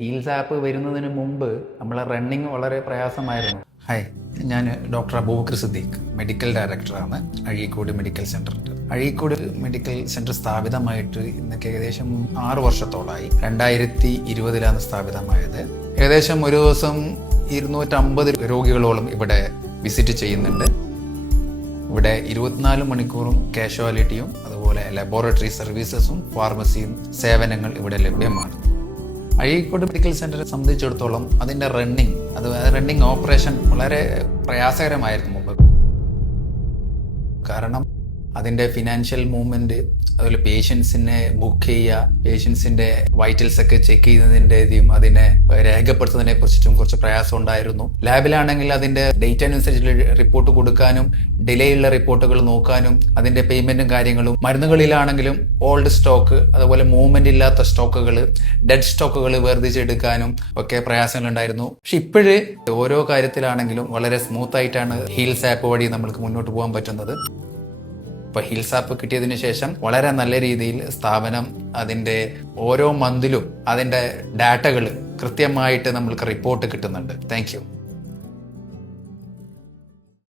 Heels app വരുന്നതിന് മുമ്പ് നമ്മളെ റണ്ണിങ് വളരെ പ്രയാസമായിരുന്നു. ഹായ്, ഞാൻ ഡോക്ടർ അബൂബക്കർ സിദ്ദീഖ്, മെഡിക്കൽ ഡയറക്ടറാണ് അഴീക്കോട് മെഡിക്കൽ സെൻ്ററിൻ്റെ. അഴീക്കോട് മെഡിക്കൽ സെൻ്റർ സ്ഥാപിതമായിട്ട് ഇന്നൊക്കെ ഏകദേശം 6 വർഷത്തോളമായി. 2020 സ്ഥാപിതമായത്. ഏകദേശം ഒരു ദിവസം 250 രോഗികളോളം ഇവിടെ വിസിറ്റ് ചെയ്യുന്നുണ്ട്. ഇവിടെ 24 മണിക്കൂറും കാഷ്വാലിറ്റിയും അതുപോലെ ലബോറട്ടറി സർവീസസും ഫാർമസിയും സേവനങ്ങൾ ഇവിടെ ലഭ്യമാണ്. അഴീക്കോട് മെഡിക്കൽ സെൻ്ററെ സംബന്ധിച്ചിടത്തോളം അതിൻ്റെ റണ്ണിങ് ഓപ്പറേഷൻ വളരെ പ്രയാസകരമായിരുന്നു മുമ്പ്. കാരണം അതിൻ്റെ ഫിനാൻഷ്യൽ മൂവ്മെൻറ്റ്, അതുപോലെ പേഷ്യൻസിനെ ബുക്ക് ചെയ്യുക, പേഷ്യൻസിൻ്റെ വൈറ്റൽസ് ഒക്കെ ചെക്ക് ചെയ്യുന്നതിൻ്റെയും അതിനെ രേഖപ്പെടുത്തുന്നതിനെ കുറിച്ചിട്ടും കുറച്ച് പ്രയാസം ഉണ്ടായിരുന്നു. ലാബിലാണെങ്കിൽ അതിൻ്റെ ഡേറ്റ് അനുസരിച്ച് റിപ്പോർട്ട് കൊടുക്കാനും ഡിലേ ഉള്ള റിപ്പോർട്ടുകൾ നോക്കാനും അതിൻ്റെ പേയ്മെൻറ്റും കാര്യങ്ങളും, മരുന്നുകളിലാണെങ്കിലും ഓൾഡ് സ്റ്റോക്ക് അതുപോലെ മൂവ്മെൻ്റ് ഇല്ലാത്ത സ്റ്റോക്കുകൾ, ഡെഡ് സ്റ്റോക്കുകൾ വേർതിരിച്ചെടുക്കാനും ഒക്കെ പ്രയാസങ്ങളുണ്ടായിരുന്നു. പക്ഷെ ഇപ്പോഴ് ഓരോ കാര്യത്തിലാണെങ്കിലും വളരെ സ്മൂത്തായിട്ടാണ് ഹീൽസ് ആപ്പ് വഴി നമ്മൾക്ക് മുന്നോട്ട് പോകാൻ പറ്റുന്നത്. ഇപ്പോൾ ഹീൽസ് ആപ്പ് കിട്ടിയതിന് ശേഷം വളരെ നല്ല രീതിയിൽ സ്ഥാപനം അതിൻ്റെ ഓരോ മന്തിലും അതിൻ്റെ ഡാറ്റകൾ കൃത്യമായിട്ട് നമ്മൾക്ക് റിപ്പോർട്ട് കിട്ടുന്നുണ്ട്. Thank you.